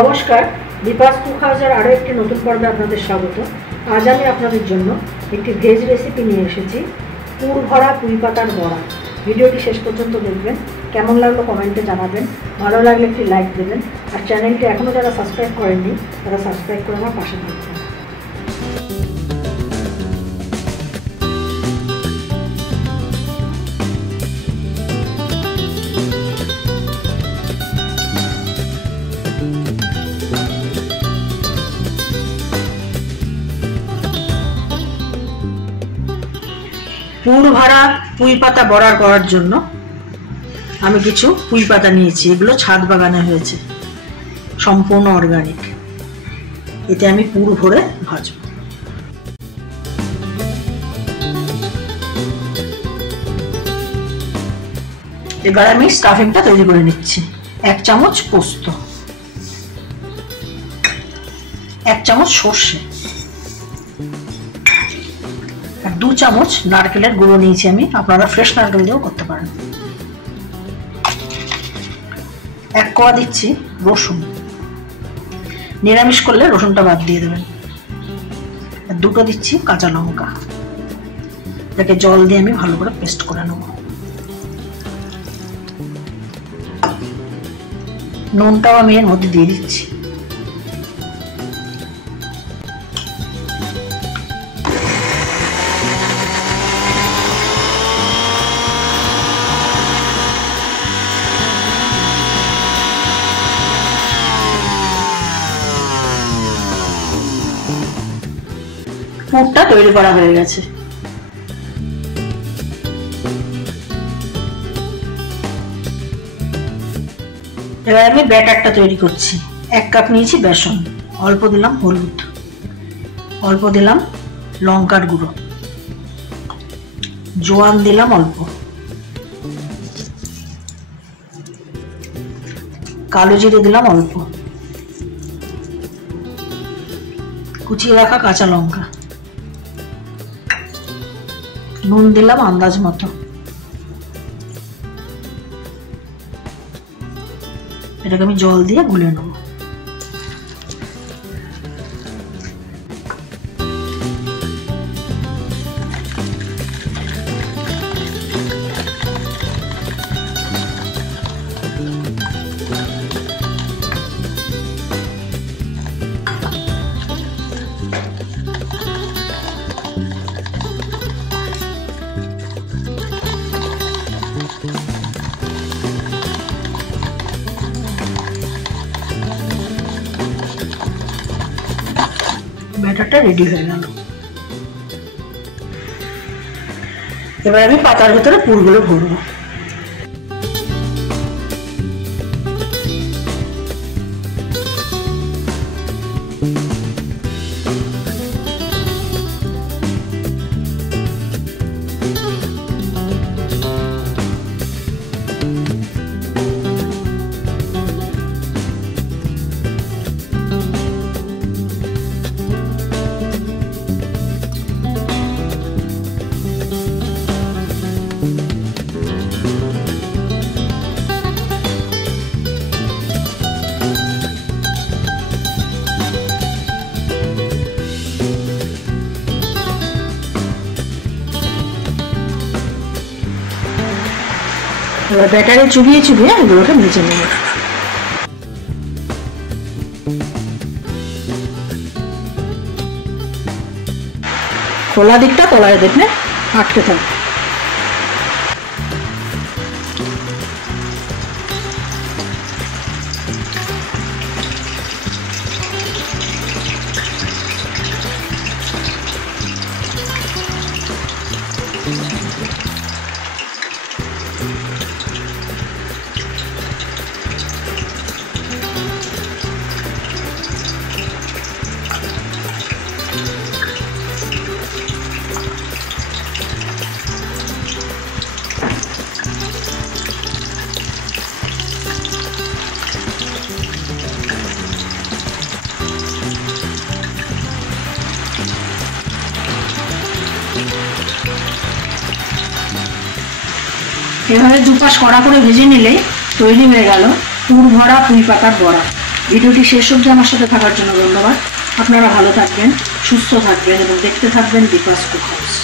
নমস্কার, দীপাস কুক হাউসের আরও একটি নতুন পর্বে আপনাদের স্বাগত। আজ আমি আপনাদের জন্য একটি ভেজ রেসিপি নিয়ে এসেছি, পুর ভরা পুঁই পাতার বড়া। ভিডিওটি শেষ পর্যন্ত দেখবেন। কেমন লাগলো কমেন্টে জানাবেন, ভালো লাগলে একটি লাইক দেবেন, আর চ্যানেলটি এখনও যারা সাবস্ক্রাইব করেননি তারা সাবস্ক্রাইব করে আমার পাশে থাকবেন। পুর ভরা পুঁই পাতা বড়া করার জন্য আমি কিছু পুঁই পাতা নিয়েছি। এগুলো ছাদ বাগানে হয়েছে, সম্পূর্ণ অর্গানিক। এতে আমি পুর ভরে ভাজবো। এবার আমি স্টাফিংটা তৈরি করে নিচ্ছি। 1 চামচ পোস্ত, 1 চামচ সর্ষে, 2 চামচ নারকেলের গুঁড়ো নিয়েছি আমি। আপনারা ফ্রেশ নারকেল দিয়েও করতে পারেন। 1 কোয়া দিচ্ছি রসুন, নিরামিষ করলে রসুনটা বাদ দিয়ে দেবেন। 2টো দিচ্ছি কাঁচা লঙ্কা। এটাকে জল দিয়ে আমি ভালো করে পেস্ট করে নেব। নুনটাও আমি এর মধ্যে দিয়ে দিচ্ছি। পুরটা তৈরি করা হয়ে গেছে। এবার আমি ব্যাটারটা তৈরি করছি। 1 কাপ নিয়েছি বেসন, অল্প দিলাম হলুদ, অল্প দিলাম লঙ্কার গুঁড়ো, জোয়ান দিলাম অল্প, কালো জিরে দিলাম অল্প, কুচিয়ে রাখা কাঁচা লঙ্কা, নুন দিলাম আন্দাজ মতো। এটাকে আমি জল দিয়ে গুলে নেব। ব্যাটারটা রেডি হয়ে গেল। এবার আমি পাতার ভিতরে পুরগুলো ভরবো। এবার ব্যাটারে চুবিয়ে চুবিয়ে এগুলোকে ভেজে নেব। খোলা দিকটা তলায় দেখলে আটকে থাকবে। এভাবে দুপাশ কড়া করে ভেজে নিলে তৈরি হয়ে গেল পুর ভরা পুঁই পাতার বড়া। ভিডিওটি শেষ অবধি আমার সাথে থাকার জন্য ধন্যবাদ। আপনারা ভালো থাকবেন, সুস্থ থাকবেন এবং দেখতে থাকবেন বিপাস কুক হাউস।